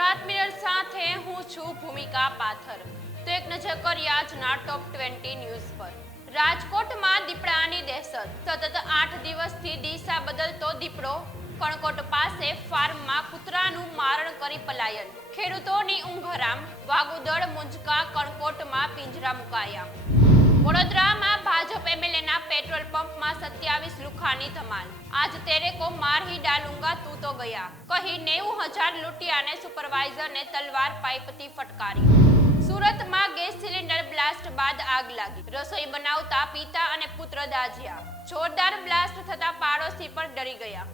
Gujarat mirror સાથે હું છું ભૂમિકા પાથર। તો એક નજર કરીએ આજના ટોપ 20 ન્યૂઝ પર। રાજકોટમાં દીપડાની દહેશત। સતત 8 દિવસથી દિશા બદલતો દીપડો। કણકોટ પાસે ફાર્મમાં કૂતરાનું મારણ કરી પલાયન। ખેડૂતોની ઊંઘ હરામ। વાગુદળ મુંજકા કણકોટમાં પિંજરા મુકાયા। વડોદરામાં ભાજપ એમએલએના પેટ્રોલ પંપમાં 27 લુખાની ધમાલ। આજ તેરે કો માર ही डालूंगा तू तो गया કહી 90,000 લૂંટિયાને સુપરવાઇઝરને તલવાર પાઇપથી ફટકારી। સુરતમાં ગેસ સિલિન્ડર બ્લાસ્ટ બાદ આગ લાગી। રસોઈ બનાવતા પિતા અને પુત્ર દાઝ્યા। જોરદાર બ્લાસ્ટ થતા પાડોશી પણ ડરી ગયા।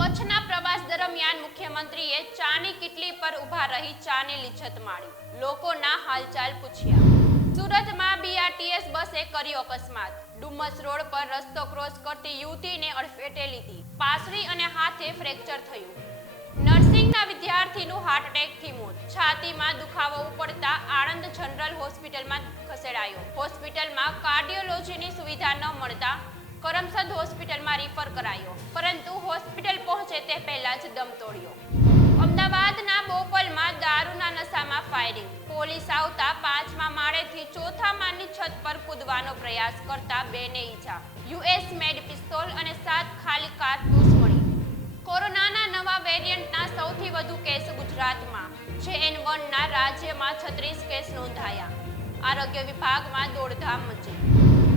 કચ્છના પ્રવાસ દરમિયાન મુખ્યમંત્રીએ ચાની કીટલી પર ઊભા રહી ચાની લિજ્જત માણી। લોકોના હાલચાલ પૂછ્યા। સુરતમાં બીઆરટીએસ બસે કર્યો અકસ્માત। ડુમસ રોડ પર રસ્તો ક્રોસ કરતી યુવતીને અડફેટે લીધી। પાસળી અને હાથે ફ્રેક્ચર થયું। નર્સિંગના વિદ્યાર્થીનું હાર્ટ એટેકથી મોત। છાતીમાં દુખાવો ઉપડતા આણંદ જનરલ હોસ્પિટલમાં ખસેડાયો। હોસ્પિટલમાં કાર્ડિયોલોજીની સુવિધા ન મળતા કરમસદ હોસ્પિટલમાં રિફર કરાયો, પરંતુ હોસ્પિટલ પહોંચે તે પહેલા જ દમ તોડ્યો। અમદાવાદના બોપલમાં દારૂના નશામાં ફાયરિંગ। પોલીસ આવતા 5મા માળેથી 4થા માળની છત પર કૂદવાનો પ્રયાસ કરતા 2ને ઈજા। યુએસ મેડ પિસ્તોલ અને 7 ખાલી કારતૂસ મળી। કોરોનાના નવા વેરિયન્ટના સૌથી વધુ કેસ ગુજરાતમાં। JN1ના રાજ્યમાં 36 કેસ નોંધાયા। આરોગ્ય વિભાગમાં દોડધામ મચી।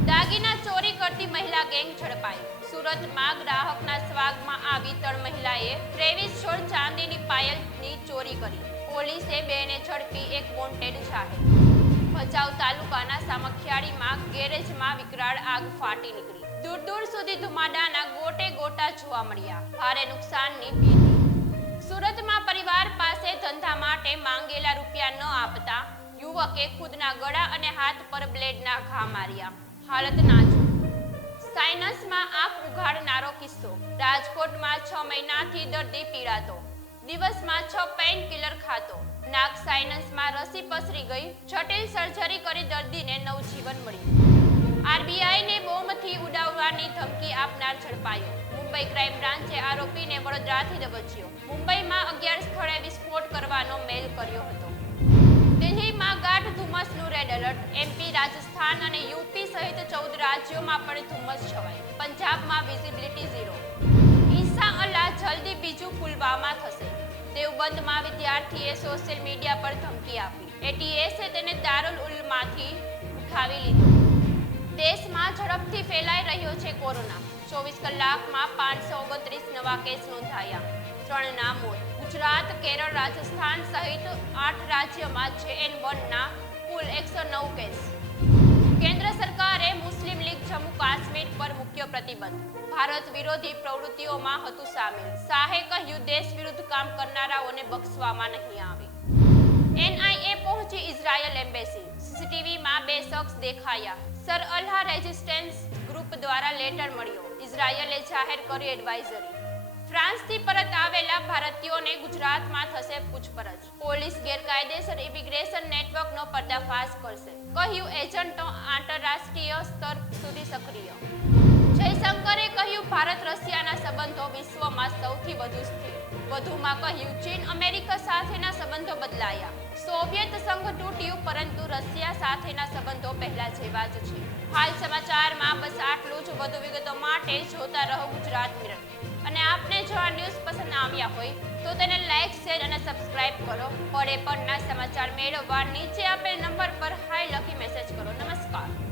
દાગીના ચોરી કરતી મહિલા ગેંગ ઝડપાઈ। સુરતમાં ગ્રાહકના સ્વાગમાં આવી 3 મહિલાએ 23 છોડ ચાંદીની પાયલની ચોરી કરી। પોલીસે 2ને ઝડપી, 1 વોન્ટેડ જાહેર। ભચાઉ તાલુકાના સામખિયાળીમાં ગેરેજમાં વિકરાળ આગ ફાટી નીકળી। દૂર દૂર સુધી ધુમાડાના ગોટે ગોટા જોવા મળ્યા। ભારે નુકસાનની ભીતિ। સુરતમાં પરિવાર પાસે ધંધા માટે માંગેલા રૂપિયા ન આપતા યુવકે ખુદના ગળા અને હાથ પર બ્લેડના ઘા માર્યા। હાલત નાજુક। સાયનસમાં આંખ ઉઘાડનારો કિસ્સો। રાજકોટમાં 6 મહિનાથી દર્દી પીડાતો, દિવસમાં 6 પેઇન કિલર ખાતો। નાક સાયનસમાં રસી પસરી ગઈ, જટિલ સર્જરી કરી દર્દીને નવજીવન મળ્યું। આરબીઆઈને બોમ્બથી ઉડાવવાની ધમકી આપનાર ઝડપાયો। મુંબઈ ક્રાઇમ બ્રાન્ચે આરોપીને વડોદરાથી દબોચ્યો। મુંબઈમાં 11 સ્થળે વિસ્ફોટ કરવાનો મેલ કર્યો હતો। દિલ્હીમાં ગાઢ ધુમ્મસનું રેડ એલર્ટ। એમપી, રાજસ્થાન અને યુપી સહિત 14 રાજ્યોમાં પણ ધુમ્મસ છવાય। પંજાબમાં વિઝિબિલિટી 0। ઇન્શા અલ્લાહ જલ્દી બીજું પુલવામા થશે। દેવબંધમાં વિદ્યાર્થીએ સોશિયલ મીડિયા પર ધમકી આપી। એટીએસે તેને દારુલ ઉલમાંથી ઉઠાવી લીધો। દેશમાં ઝડપથી ફેલાઈ રહ્યો છે કોરોના। 24 કલાકમાં 529 નવા કેસ નોંધાયા, 3ના મોત। ગુજરાત, કેરળ, રાજસ્થાન સહિત 8 રાજ્યમાં JN1ના કુલ 109 કેસ। કેન્દ્ર સરકારે મુસ્લિમ લીગ જમ્મુ કાશ્મીર પર મૂક્યો પ્રતિબંધ। ભારત વિરોધી પ્રવૃત્તિઓમાં હતું સામેલ। શાહે કહ્યું, દેશ વિરુદ્ધ કામ કરનારાઓને બક્ષવામાં નહીં આવે। એનઆઈએ પહોંચી ઇઝરાયલ એમ્બેસી। સીસીટીવીમાં 2 શખ્સ દેખાયા। સર અલ્લાહ રેઝિસ્ટન્સ ગ્રુપ દ્વારા લેટર મળ્યો। ઇઝરાયલે જાહેર કરી એડવાઇઝરી। ફ્રાન્સથી પરત આવેલા ભારતીયોને ગુજરાતમાં થશે પૂછપરછ। પોલીસ ગેરકાયદેસર ઇમિગ્રેશન નેટવર્કનો પર્દાફાશ કરશે। કહ્યું, એજન્ટો આંતરરાષ્ટ્રીય સ્તર સુધી સક્રિય। જયશંકરે કહ્યું, ભારત રશિયાના સંબંધો વિશ્વમાં સૌથી વધુ સ્થિર। વધુમાં કહ્યું, ચીન અમેરિકા સાથેના સંબંધો બદલાયા। સોવિયત સંઘ તૂટ્યું, પરંતુ રશિયા સાથેના સંબંધો પહેલા જેવા જ છે। હાલ સમાચારમાં બસ આટલું જ। વધુ વિગતો માટે જોતા રહો ગુજરાત મિરર। અને આપને જો આ ન્યૂઝ પસંદ આવ્યા હોય તો તેને લાઇક, શેર અને સબસ્ક્રાઇબ કરો। પડે પણના સમાચાર મેળવવા નીચે આપેલ નંબર પર